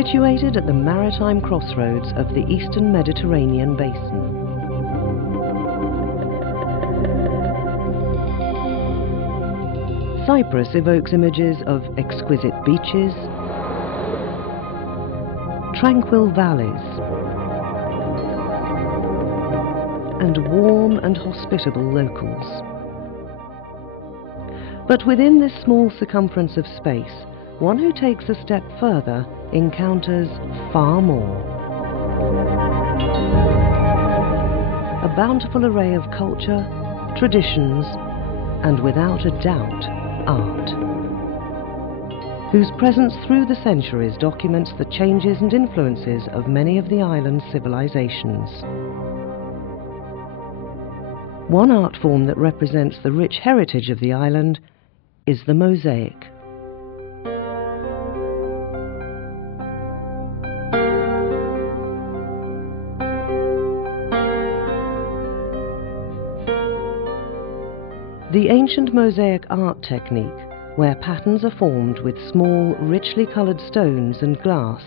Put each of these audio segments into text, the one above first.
situated at the maritime crossroads of the eastern Mediterranean basin. Cyprus evokes images of exquisite beaches, tranquil valleys, and warm and hospitable locals. But within this small circumference of space, one who takes a step further encounters far more. A bountiful array of culture, traditions, and without a doubt, art, whose presence through the centuries documents the changes and influences of many of the island's civilizations. One art form that represents the rich heritage of the island is the mosaic. The ancient mosaic art technique, where patterns are formed with small, richly coloured stones and glass,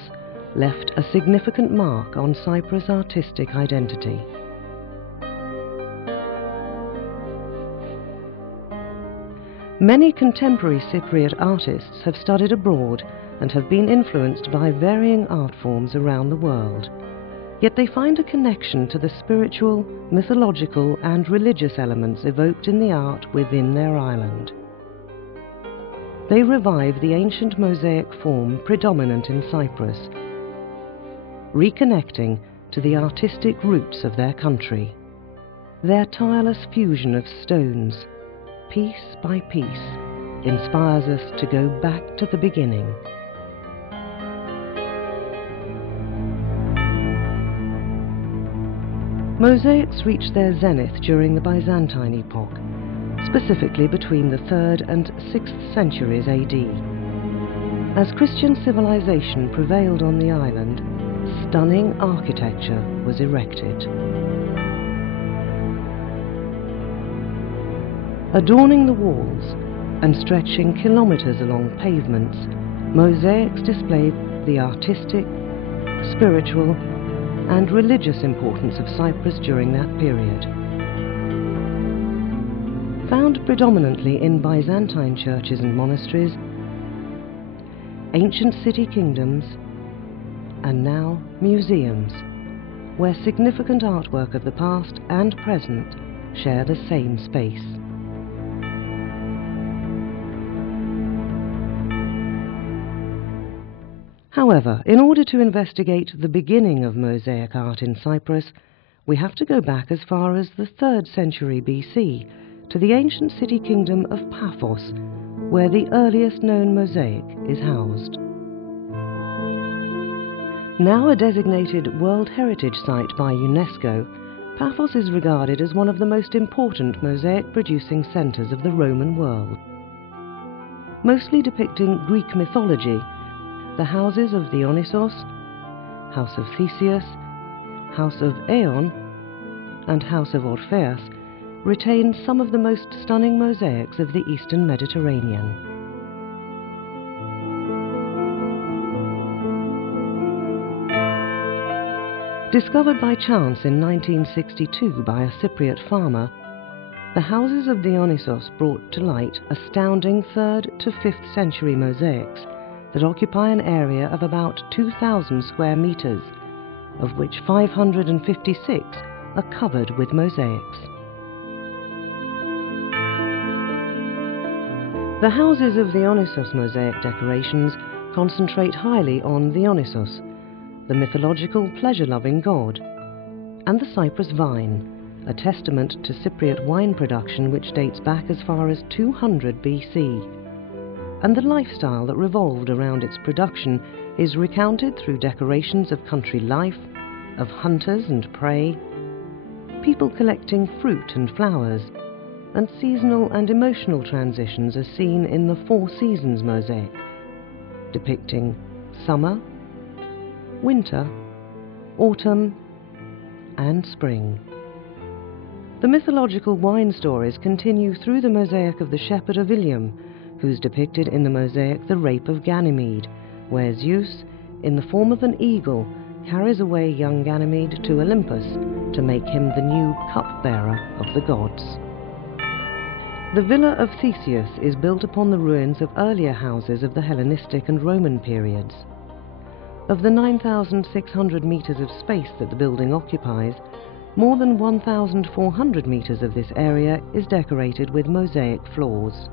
left a significant mark on Cyprus' artistic identity. Many contemporary Cypriot artists have studied abroad and have been influenced by varying art forms around the world, yet they find a connection to the spiritual, mythological and religious elements evoked in the art within their island. They revive the ancient mosaic form predominant in Cyprus, reconnecting to the artistic roots of their country. Their tireless fusion of stones, piece by piece, inspires us to go back to the beginning. Mosaics reached their zenith during the Byzantine epoch, specifically between the 3rd and 6th centuries AD. As Christian civilization prevailed on the island, stunning architecture was erected. Adorning the walls and stretching kilometers along pavements, mosaics displayed the artistic, spiritual, and religious importance of Cyprus during that period. Found predominantly in Byzantine churches and monasteries, ancient city kingdoms, and now museums, where significant artwork of the past and present share the same space. However, in order to investigate the beginning of mosaic art in Cyprus, we have to go back as far as the 3rd century BC, to the ancient city kingdom of Paphos, where the earliest known mosaic is housed. Now a designated World Heritage Site by UNESCO, Paphos is regarded as one of the most important mosaic-producing centres of the Roman world. Mostly depicting Greek mythology, the houses of Dionysos, House of Theseus, House of Aeon, and House of Orpheus retain some of the most stunning mosaics of the Eastern Mediterranean. Discovered by chance in 1962 by a Cypriot farmer, the houses of Dionysos brought to light astounding 3rd to 5th century mosaics that occupy an area of about 2,000 square meters, of which 556 are covered with mosaics. The houses of Dionysos mosaic decorations concentrate highly on Dionysos, the mythological pleasure-loving god, and the Cyprus vine, a testament to Cypriot wine production which dates back as far as 200 BC. And the lifestyle that revolved around its production is recounted through decorations of country life, of hunters and prey, people collecting fruit and flowers, and seasonal and emotional transitions are seen in the 4 Seasons mosaic, depicting summer, winter, autumn, and spring. The mythological wine stories continue through the mosaic of the Shepherd of Ilium, who's depicted in the mosaic The Rape of Ganymede, where Zeus, in the form of an eagle, carries away young Ganymede to Olympus to make him the new cupbearer of the gods. The Villa of Theseus is built upon the ruins of earlier houses of the Hellenistic and Roman periods. Of the 9,600 meters of space that the building occupies, more than 1,400 meters of this area is decorated with mosaic floors.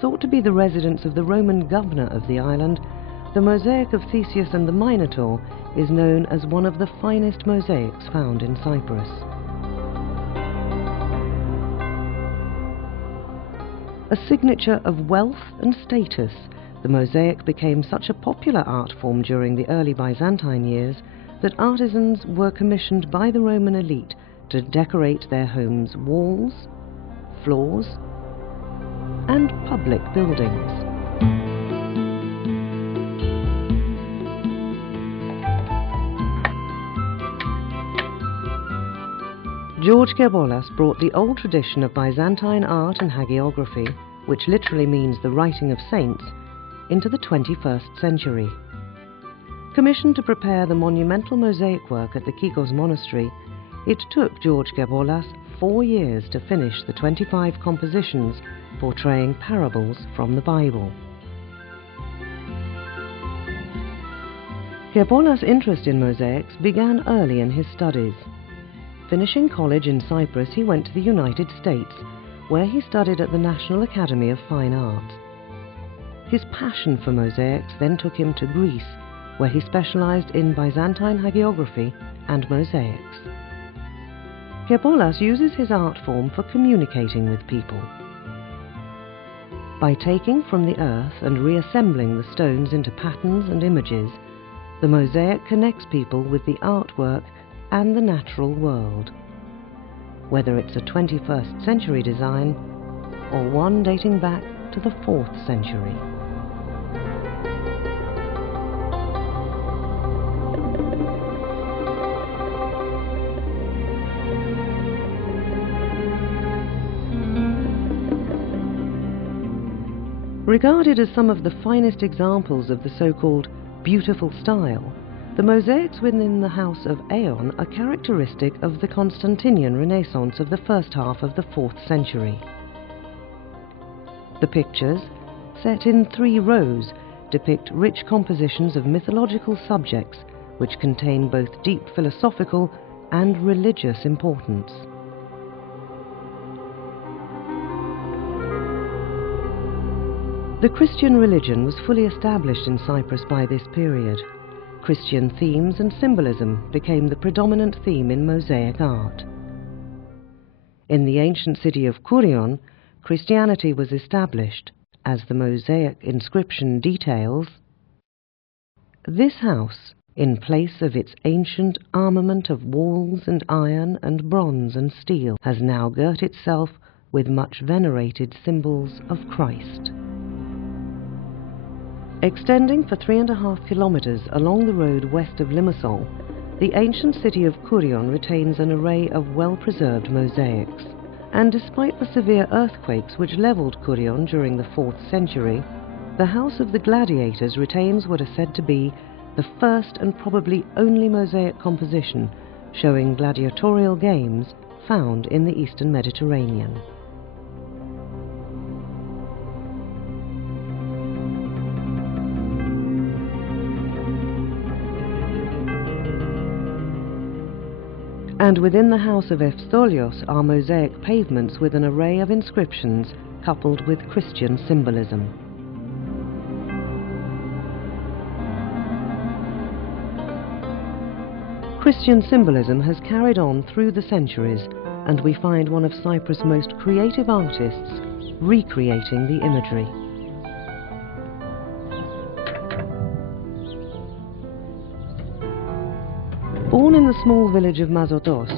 Thought to be the residence of the Roman governor of the island, the mosaic of Theseus and the Minotaur is known as one of the finest mosaics found in Cyprus. A signature of wealth and status, the mosaic became such a popular art form during the early Byzantine years that artisans were commissioned by the Roman elite to decorate their homes' walls, floors, and public buildings. George Gerbolas brought the old tradition of Byzantine art and hagiography, which literally means the writing of saints, into the 21st century. Commissioned to prepare the monumental mosaic work at the Kikos Monastery, it took George Gerbolas 4 years to finish the 25 compositions portraying parables from the Bible. Gerbolas' interest in mosaics began early in his studies. Finishing college in Cyprus, he went to the United States, where he studied at the National Academy of Fine Arts. His passion for mosaics then took him to Greece, where he specialized in Byzantine hagiography and mosaics. Gerbolas uses his art form for communicating with people. By taking from the earth and reassembling the stones into patterns and images, the mosaic connects people with the artwork and the natural world. Whether it's a 21st century design or one dating back to the 4th century. Regarded as some of the finest examples of the so-called beautiful style, the mosaics within the House of Aeon are characteristic of the Constantinian Renaissance of the first half of the 4th century. The pictures, set in 3 rows, depict rich compositions of mythological subjects which contain both deep philosophical and religious importance. The Christian religion was fully established in Cyprus by this period. Christian themes and symbolism became the predominant theme in mosaic art. In the ancient city of Kourion, Christianity was established, as the mosaic inscription details. This house, in place of its ancient armament of walls and iron and bronze and steel, has now girt itself with much venerated symbols of Christ. Extending for 3.5 kilometers along the road west of Limassol, the ancient city of Kourion retains an array of well-preserved mosaics. And despite the severe earthquakes which levelled Kourion during the 4th century, the House of the Gladiators retains what is said to be the first and probably only mosaic composition showing gladiatorial games found in the Eastern Mediterranean. And within the house of Efstolios are mosaic pavements with an array of inscriptions coupled with Christian symbolism. Christian symbolism has carried on through the centuries, and we find one of Cyprus' most creative artists recreating the imagery. Born in the small village of Mazotos,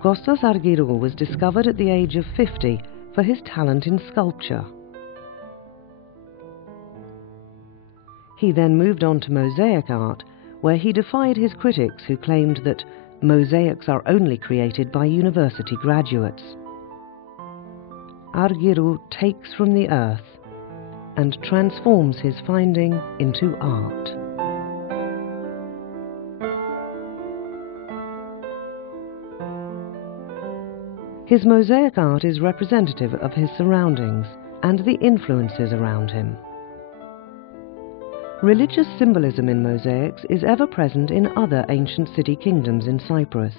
Kostas Argyrou was discovered at the age of 50 for his talent in sculpture. He then moved on to mosaic art, where he defied his critics who claimed that mosaics are only created by university graduates. Argyrou takes from the earth and transforms his finding into art. His mosaic art is representative of his surroundings and the influences around him. Religious symbolism in mosaics is ever present in other ancient city kingdoms in Cyprus.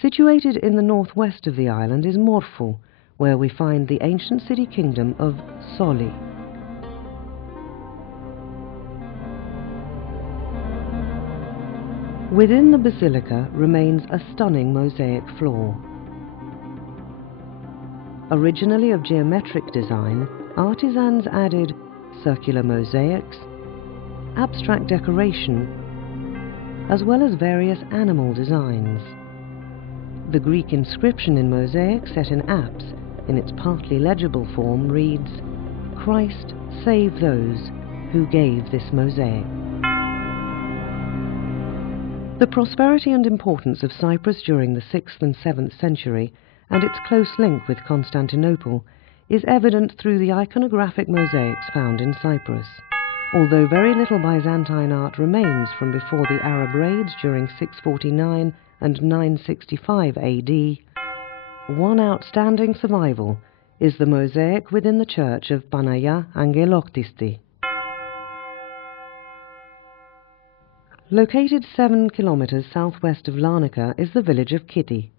Situated in the northwest of the island is Morphou, where we find the ancient city kingdom of Soli. Within the basilica remains a stunning mosaic floor. Originally of geometric design, artisans added circular mosaics, abstract decoration, as well as various animal designs. The Greek inscription in mosaic set in apse, in its partly legible form, reads, "Christ save those who gave this mosaic." The prosperity and importance of Cyprus during the 6th and 7th century, and its close link with Constantinople, is evident through the iconographic mosaics found in Cyprus. Although very little Byzantine art remains from before the Arab raids during 649 and 965 AD, one outstanding survival is the mosaic within the church of Panagia Angeloktisti. Located 7 kilometers southwest of Larnaca is the village of Kiti.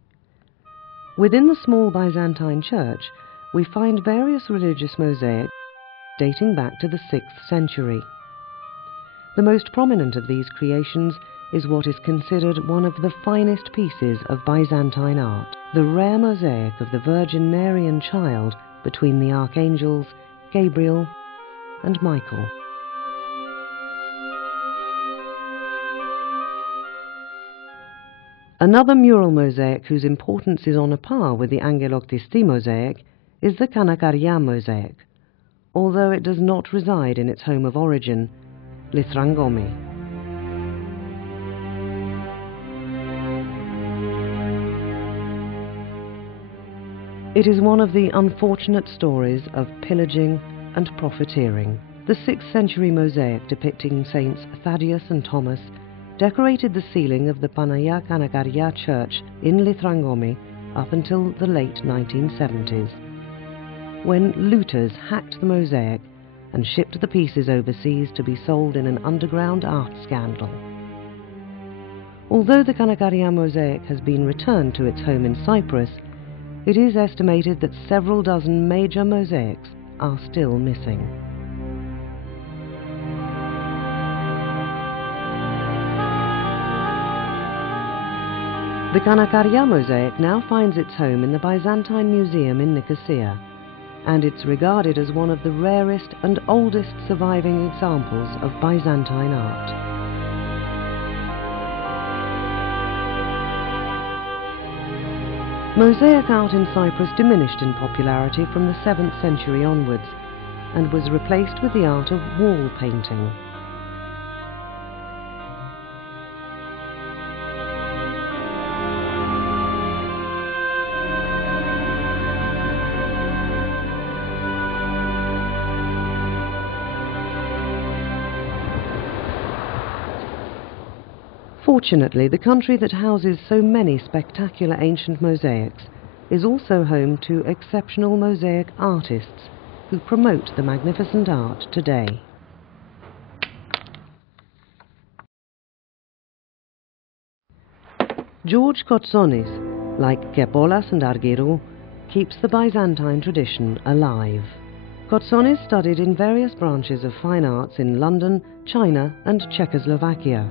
Within the small Byzantine church, we find various religious mosaics dating back to the 6th century. The most prominent of these creations is what is considered one of the finest pieces of Byzantine art, the rare mosaic of the Virgin Mary and Child between the archangels Gabriel and Michael. Another mural mosaic whose importance is on a par with the Angeloktisti mosaic is the Kanakaria mosaic, although it does not reside in its home of origin, Lithrangomi. It is one of the unfortunate stories of pillaging and profiteering. The 6th century mosaic depicting Saints Thaddeus and Thomas decorated the ceiling of the Panagia Kanakaria church in Lithrangomi up until the late 1970s, when looters hacked the mosaic and shipped the pieces overseas to be sold in an underground art scandal. Although the Kanakaria mosaic has been returned to its home in Cyprus, it is estimated that several dozen major mosaics are still missing. The Kanakaria mosaic now finds its home in the Byzantine Museum in Nicosia, and it's regarded as one of the rarest and oldest surviving examples of Byzantine art. Mosaic art in Cyprus diminished in popularity from the 7th century onwards, and was replaced with the art of wall painting. Fortunately, the country that houses so many spectacular ancient mosaics is also home to exceptional mosaic artists who promote the magnificent art today. George Kotsonis, like Kepolas and Argyro, keeps the Byzantine tradition alive. Kotsonis studied in various branches of fine arts in London, China and Czechoslovakia.